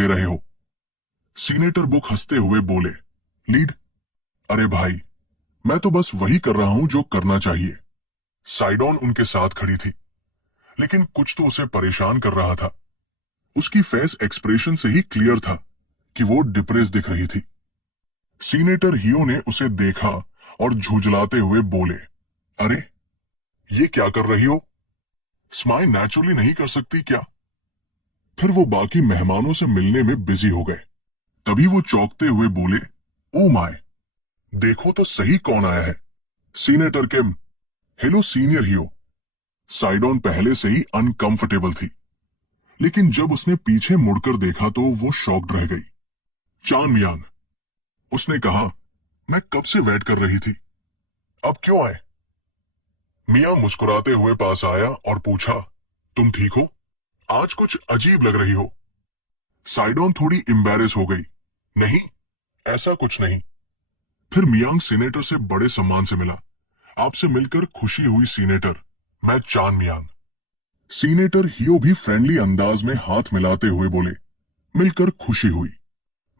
ले रहे हो? सीनेटर बुक हंसते हुए बोले, लीड? अरे भाई, मैं तो बस वही कर रहा हूं जो करना चाहिए। साइडॉन उनके साथ खड़ी थी, लेकिन कुछ तो उसे परेशान कर रहा था। उसकी फेस एक्सप्रेशन से ही क्लियर था कि वो डिप्रेस दिख रही थी। सीनेटर हियो ने उसे देखा और झुंझलाते हुए बोले, अरे ये क्या कर रही हो? स्माइल नेचुरली नहीं कर सकती क्या? फिर वो बाकी मेहमानों से मिलने में बिजी हो गए। तभी वो चौंकते हुए बोले, ओ माय, देखो तो सही कौन आया है। सीनेटर किम। हेलो सीनियर हियो। साइडॉन पहले से ही अनकंफर्टेबल थी, लेकिन जब उसने पीछे मुड़कर देखा तो वो शॉक्ड रह गई। चान मियांग, उसने कहा, मैं कब से वेट कर रही थी। अब क्यों आए? मियांग मुस्कुराते हुए पास आया और पूछा, तुम ठीक हो? आज कुछ अजीब लग रही हो। साइडॉन थोड़ी एम्बैरेस हो गई। नहीं, ऐसा कुछ नहीं। फिर मियांग सीनेटर से बड़े सम्मान से मिला। आपसे मिलकर खुशी हुई सीनेटर, मैं चान मियांग। सीनेटर हियो भी फ्रेंडली अंदाज में हाथ मिलाते हुए बोले, मिलकर खुशी हुई।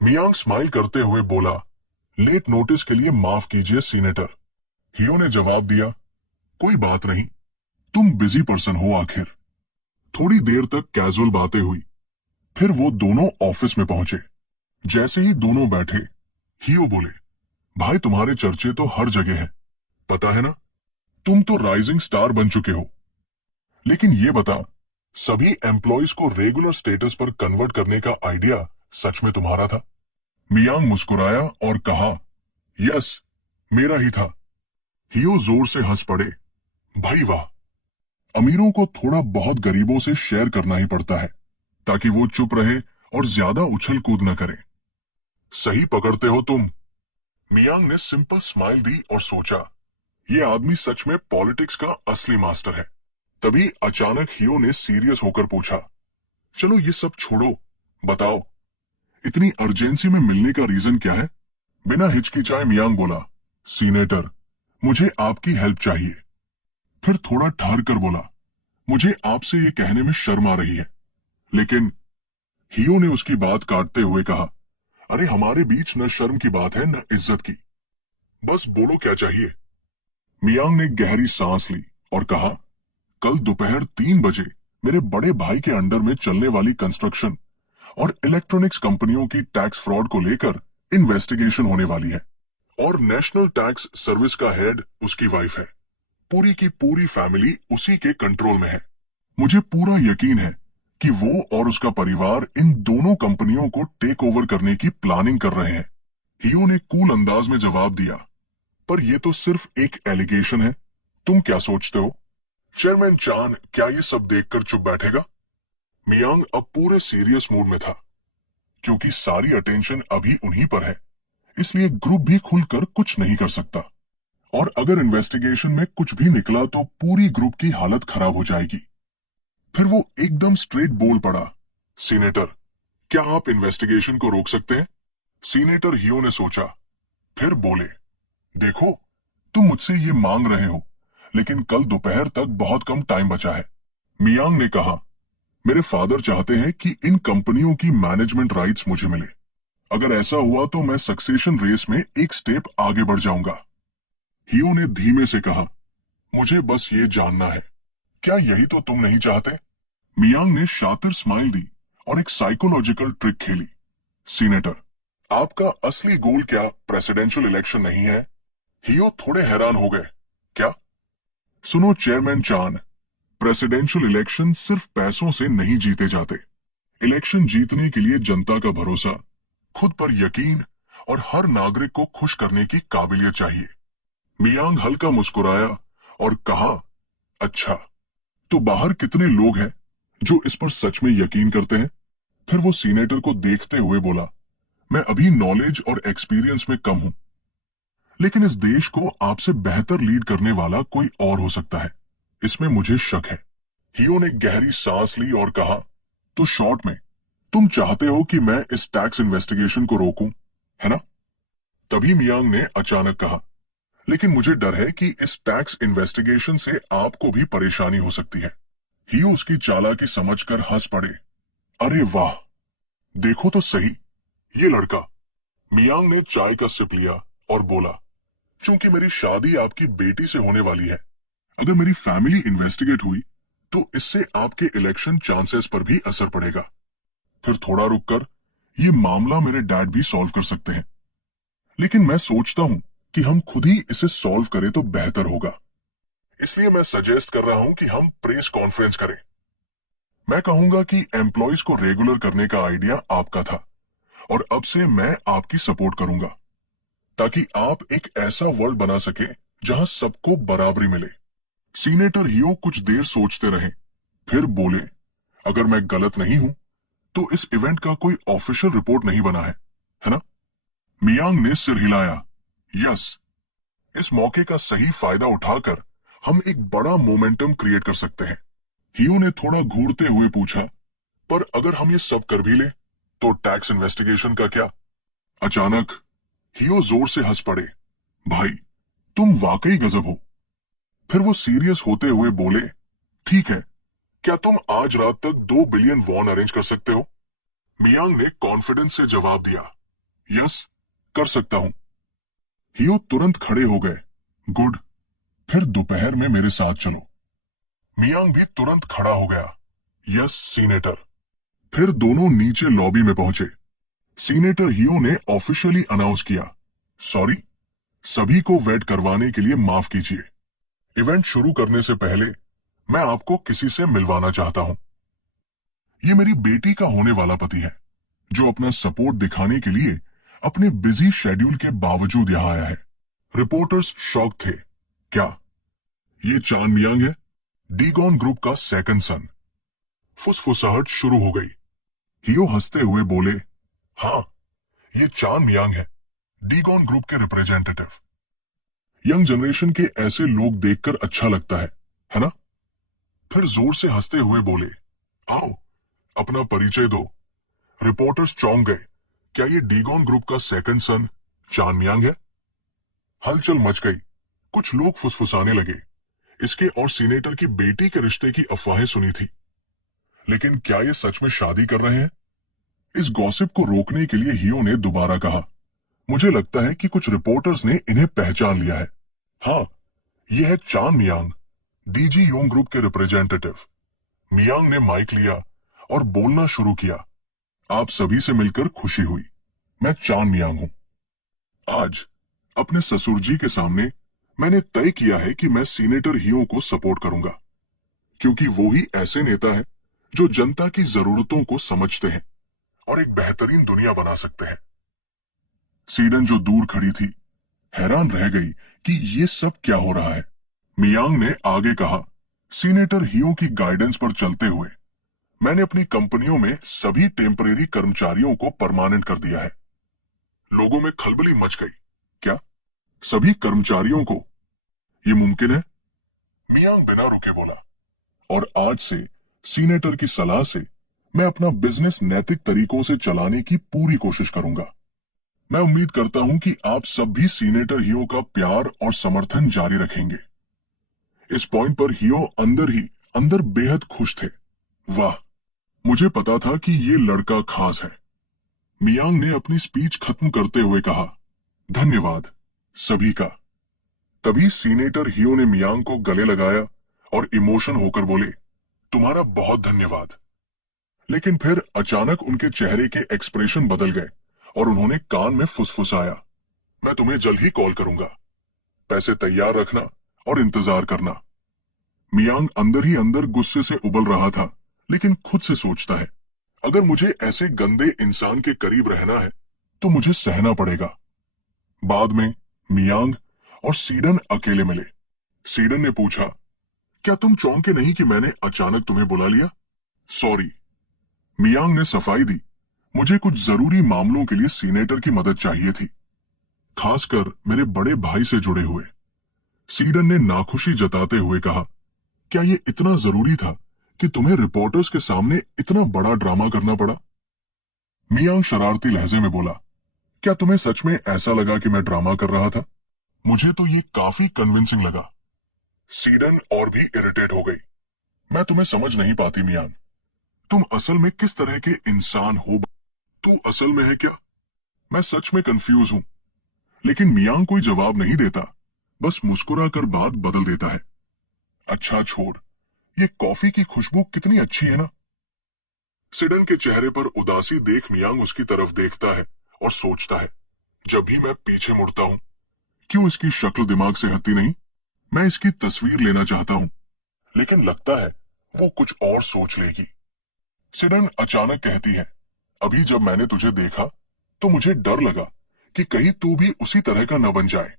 मियांग स्माइल करते हुए बोला, लेट नोटिस के लिए माफ कीजिए सीनेटर। हियो ने जवाब दिया, कोई बात नहीं, तुम बिजी पर्सन हो आखिर। थोड़ी देर तक कैजुअल बातें हुई। फिर वो दोनों ऑफिस में पहुंचे। जैसे ही दोनों बैठे, हियो बोले, भाई तुम्हारे चर्चे तो हर जगह हैं, पता है ना? तुम तो राइजिंग स्टार बन चुके हो। लेकिन ये बता, सभी एम्प्लॉइज को रेगुलर स्टेटस पर कन्वर्ट करने का आइडिया सच में तुम्हारा था? मियांग मुस्कुराया और कहा, यस, मेरा ही था। हियो जोर से हंस पड़े, भाई वाह, अमीरों को थोड़ा बहुत गरीबों से शेयर करना ही पड़ता है ताकि वो चुप रहे और ज्यादा उछल कूद न करे। सही पकड़ते हो तुम। मियांग ने सिंपल स्माइल दी और सोचा, ये आदमी सच में पॉलिटिक्स का असली मास्टर है। तभी अचानक हियो ने सीरियस होकर पूछा, चलो ये सब छोड़ो, बताओ इतनी अर्जेंसी में मिलने का रीजन क्या है? बिना हिचकिचाए मियांग बोला, सीनेटर, मुझे आपकी हेल्प चाहिए। फिर थोड़ा ठहर कर बोला, मुझे आपसे ये कहने में शर्म आ रही है, लेकिन हियो ने उसकी बात काटते हुए कहा, अरे हमारे बीच न शर्म की बात है न इज्जत की, बस बोलो क्या चाहिए। मियांग ने गहरी सांस ली और कहा, कल दोपहर 3 बजे मेरे बड़े भाई के अंडर में चलने वाली कंस्ट्रक्शन और इलेक्ट्रॉनिक्स कंपनियों की टैक्स फ्रॉड को लेकर इन्वेस्टिगेशन होने वाली है और नेशनल टैक्स सर्विस का हेड उसकी वाइफ है। पूरी की पूरी फैमिली उसी के कंट्रोल में है। मुझे पूरा यकीन है कि वो और उसका परिवार इन दोनों कंपनियों को टेक ओवर करने की प्लानिंग कर रहे हैं। हियो ने कूल अंदाज में जवाब दिया, पर यह तो सिर्फ एक एलिगेशन है, तुम क्या सोचते हो? चेयरमैन चान क्या ये सब देखकर चुप बैठेगा? मियांग अब पूरे सीरियस मूड में था, क्योंकि सारी अटेंशन अभी उन्हीं पर है, इसलिए ग्रुप भी खुलकर कुछ नहीं कर सकता। और अगर इन्वेस्टिगेशन में कुछ भी निकला तो पूरी ग्रुप की हालत खराब हो जाएगी। फिर वो एकदम स्ट्रेट बोल पड़ा, सीनेटर, क्या आप इन्वेस्टिगेशन को रोक सकते हैं? सीनेटर हियो ने सोचा, फिर बोले, देखो तुम मुझसे ये मांग रहे हो, लेकिन कल दोपहर तक बहुत कम टाइम बचा है। मियांग ने कहा, मेरे फादर चाहते हैं कि इन कंपनियों की मैनेजमेंट राइट्स मुझे मिले। अगर ऐसा हुआ तो मैं सक्सेशन रेस में एक स्टेप आगे बढ़ जाऊंगा। हियो ने धीमे से कहा, मुझे बस ये जानना है, क्या यही तो तुम नहीं चाहते? मियांग ने शातिर स्माइल दी और एक साइकोलॉजिकल ट्रिक खेली, सीनेटर, आपका असली गोल क्या प्रेसिडेंशियल इलेक्शन नहीं है? हियो थोड़े हैरान हो गए, क्या? सुनो चेयरमैन चान, प्रेसिडेंशियल इलेक्शन सिर्फ पैसों से नहीं जीते जाते। इलेक्शन जीतने के लिए जनता का भरोसा, खुद पर यकीन और हर नागरिक को खुश करने की काबिलियत चाहिए। मियांग हल्का मुस्कुराया और कहा, अच्छा, तो बाहर कितने लोग हैं जो इस पर सच में यकीन करते हैं? फिर वो सीनेटर को देखते हुए बोला, मैं अभी नॉलेज और एक्सपीरियंस में कम हूं, लेकिन इस देश को आपसे बेहतर लीड करने वाला कोई और हो सकता है, इसमें मुझे शक है। हियो ने गहरी सांस ली और कहा, तो शॉर्ट में तुम चाहते हो कि मैं इस टैक्स इन्वेस्टिगेशन को रोकूं, है ना? तभी मियांग ने अचानक कहा, लेकिन मुझे डर है कि इस टैक्स इन्वेस्टिगेशन से आपको भी परेशानी हो सकती है। हियो उसकी चालाकी समझकर हंस पड़े, अरे वाह, देखो तो सही, ये लड़का। मियांग ने चाय का सिप लिया और बोला, चूंकि मेरी शादी आपकी बेटी से होने वाली है, अगर मेरी फैमिली इन्वेस्टिगेट हुई तो इससे आपके इलेक्शन चांसेस पर भी असर पड़ेगा। फिर थोड़ा रुककर ये मामला मेरे डैड भी सॉल्व कर सकते हैं, लेकिन मैं सोचता हूं कि हम खुद ही इसे सॉल्व करें तो बेहतर होगा। इसलिए मैं सजेस्ट कर रहा हूं कि हम प्रेस कॉन्फ्रेंस करें। मैं कहूंगा कि एम्प्लॉयज को रेगुलर करने का आइडिया आपका था और अब से मैं आपकी सपोर्ट करूंगा, ताकि आप एक ऐसा वर्ल्ड बना सके जहां सबको बराबरी मिले। सीनेटर हियो कुछ देर सोचते रहे, फिर बोले, अगर मैं गलत नहीं हूं तो इस इवेंट का कोई ऑफिशियल रिपोर्ट नहीं बना है ना? मियांग ने सिर हिलाया, यस। इस मौके का सही फायदा उठाकर हम एक बड़ा मोमेंटम क्रिएट कर सकते हैं। हियो ने थोड़ा घूरते हुए पूछा, पर अगर हम ये सब कर भी ले तो टैक्स इन्वेस्टिगेशन का क्या? अचानक हियो जोर से हंस पड़े, भाई तुम वाकई गजब हो। फिर वो सीरियस होते हुए बोले, ठीक है, क्या तुम आज रात तक 2 बिलियन वॉन अरेंज कर सकते हो? मियांग ने कॉन्फिडेंस से जवाब दिया, यस, कर सकता हूं। हियो तुरंत खड़े हो गए, गुड, फिर दोपहर में मेरे साथ चलो। मियांग भी तुरंत खड़ा हो गया, यस सीनेटर। फिर दोनों नीचे लॉबी में पहुंचे। सीनेटर हियो ने ऑफिशियली अनाउंस किया, सॉरी, सभी को वेट करवाने के लिए माफ कीजिए। इवेंट शुरू करने से पहले मैं आपको किसी से मिलवाना चाहता हूं। ये मेरी बेटी का होने वाला पति है, जो अपना सपोर्ट दिखाने के लिए अपने बिजी शेड्यूल के बावजूद यहां आया है। रिपोर्टर्स शॉक थे, क्या ये चान मियांग है, डीगॉन ग्रुप का सेकंड सन? फुसफुसाहट शुरू हो गई। हियो हंसते हुए बोले, हाँ, ये चान मियांग है, डीगॉन ग्रुप के रिप्रेजेंटेटिव। यंग जनरेशन के ऐसे लोग देखकर अच्छा लगता है ना? फिर जोर से हंसते हुए बोले, आओ अपना परिचय दो। रिपोर्टर्स चौंक गए, क्या ये डीगॉन ग्रुप का सेकंड सन चान मियांग है? हलचल मच गई, कुछ लोग फुसफुसाने लगे, इसके और सीनेटर की बेटी के रिश्ते की अफवाहें सुनी थी, लेकिन क्या ये सच में शादी कर रहे हैं? इस गॉसिप को रोकने के लिए हियो ने दोबारा कहा, मुझे लगता है कि कुछ रिपोर्टर्स ने इन्हें पहचान लिया है। हाँ, ये है चान मियांग, डीजी योंग ग्रुप के रिप्रेजेंटेटिव। मियांग ने माइक लिया और बोलना शुरू किया, आप सभी से मिलकर खुशी हुई। मैं चान मियांग हूं। आज अपने ससुर जी के सामने मैंने तय किया है कि मैं सीनेटर हियो को सपोर्ट करूंगा, क्योंकि वो ही ऐसे नेता है जो जनता की जरूरतों को समझते हैं और एक बेहतरीन दुनिया बना सकते हैं। सीडन जो दूर खड़ी थी, हैरान रह गई कि ये सब क्या हो रहा है। मियांग ने आगे कहा, सीनेटर हियो की गाइडेंस पर चलते हुए मैंने अपनी कंपनियों में सभी टेम्परेरी कर्मचारियों को परमानेंट कर दिया है। लोगों में खलबली मच गई, क्या सभी कर्मचारियों को? ये मुमकिन है? मियांग बिना रुके बोला, और आज से सीनेटर की सलाह से मैं अपना बिजनेस नैतिक तरीकों से चलाने की पूरी कोशिश करूंगा। मैं उम्मीद करता हूं कि आप सब भी सीनेटर हियो का प्यार और समर्थन जारी रखेंगे। इस पॉइंट पर हियो अंदर ही अंदर बेहद खुश थे। वाह, मुझे पता था कि ये लड़का खास है। मियांग ने अपनी स्पीच खत्म करते हुए कहा, धन्यवाद सभी का। तभी सीनेटर हियो ने मियांग को गले लगाया और इमोशन होकर बोले, तुम्हारा बहुत धन्यवाद। लेकिन फिर अचानक उनके चेहरे के एक्सप्रेशन बदल गए और उन्होंने कान में फुसफुसाया, मैं तुम्हें जल्द ही कॉल करूंगा, पैसे तैयार रखना और इंतजार करना। मियांग अंदर ही अंदर गुस्से से उबल रहा था, लेकिन खुद से सोचता है, अगर मुझे ऐसे गंदे इंसान के करीब रहना है तो मुझे सहना पड़ेगा। बाद में मियांग और सीडन अकेले मिले। सीडन ने पूछा, क्या तुम चौंके नहीं कि मैंने अचानक तुम्हें बुला लिया? सॉरी, मियांग ने सफाई दी, मुझे कुछ जरूरी मामलों के लिए सीनेटर की मदद चाहिए थी, खासकर मेरे बड़े भाई से जुड़े हुए। सीडन ने नाखुशी जताते हुए कहा, क्या ये इतना जरूरी था कि तुम्हें रिपोर्टर्स के सामने इतना बड़ा ड्रामा करना पड़ा? मियांग शरारती लहजे में बोला, क्या तुम्हें सच में ऐसा लगा कि मैं ड्रामा कर रहा था? मुझे तो ये काफी कन्विंसिंग लगा। सीडन और भी इरिटेट हो गई, मैं तुम्हें समझ नहीं पाती मियांग, तुम असल में किस तरह के इंसान हो? तू असल में है क्या? मैं सच में कंफ्यूज हूं, लेकिन मियांग कोई जवाब नहीं देता, बस मुस्कुरा कर बात बदल देता है। अच्छा छोड़, ये कॉफी की खुशबू कितनी अच्छी है ना। सिडन के चेहरे पर उदासी देख मियांग उसकी तरफ देखता है और सोचता है, जब भी मैं पीछे मुड़ता हूं, क्यों इसकी शक्ल दिमाग से हटती नहीं। मैं इसकी तस्वीर लेना चाहता हूं, लेकिन लगता है वो कुछ और सोच लेगी। सिडन अचानक कहती है, अभी जब मैंने तुझे देखा तो मुझे डर लगा कि कहीं तू भी उसी तरह का न बन जाए,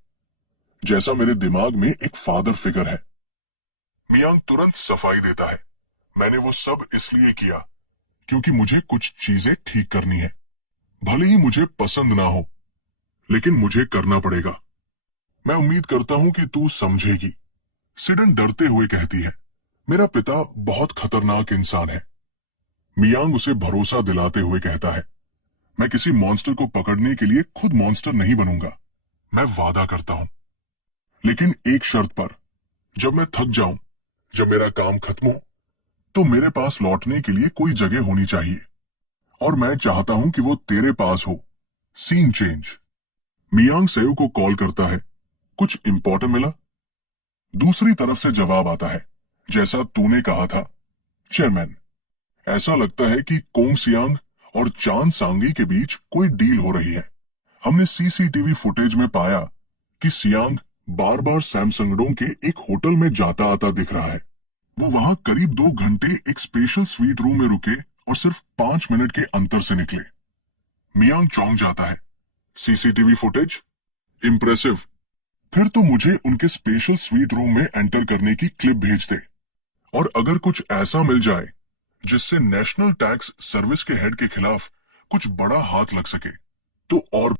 जैसा मेरे दिमाग में एक फादर फिगर है। मियांग तुरंत सफाई देता है, मैंने वो सब इसलिए किया क्योंकि मुझे कुछ चीजें ठीक करनी है। भले ही मुझे पसंद ना हो, लेकिन मुझे करना पड़ेगा। मैं उम्मीद करता हूं कि तू समझेगी। सिडन डरते हुए कहती है, मेरा पिता बहुत खतरनाक इंसान है। मियांग उसे भरोसा दिलाते हुए कहता है, मैं किसी मॉन्स्टर को पकड़ने के लिए खुद मॉन्स्टर नहीं बनूंगा, मैं वादा करता हूं। लेकिन एक शर्त पर, जब मैं थक जाऊं, जब मेरा काम खत्म हो, तो मेरे पास लौटने के लिए कोई जगह होनी चाहिए, और मैं चाहता हूं कि वो तेरे पास हो। Scene change. मियांग सेव को कॉल करता है, कुछ इंपॉर्टेंट मिला? दूसरी तरफ से जवाब आता है, जैसा तूने कहा था चेयरमैन। ऐसा लगता है कि कोंग सियांग और चान सांगी के बीच कोई डील हो रही है। हमने सीसीटीवी फुटेज में पाया कि सियांग बार बार सैमसंगडोंग के एक होटल में जाता आता दिख रहा है। वो वहां करीब 2 घंटे एक स्पेशल स्वीट रूम में रुके और सिर्फ 5 मिनट के अंतर से निकले। मियांग चौंक जाता है, सीसीटीवी फुटेज? इम्प्रेसिव। फिर तो मुझे उनके स्पेशल स्वीट रूम में एंटर करने की क्लिप भेज दे, और अगर कुछ ऐसा मिल जाए जिससे नेशनल टैक्स सर्विस के हेड के खिलाफ कुछ बड़ा हाथ लग सके, तो और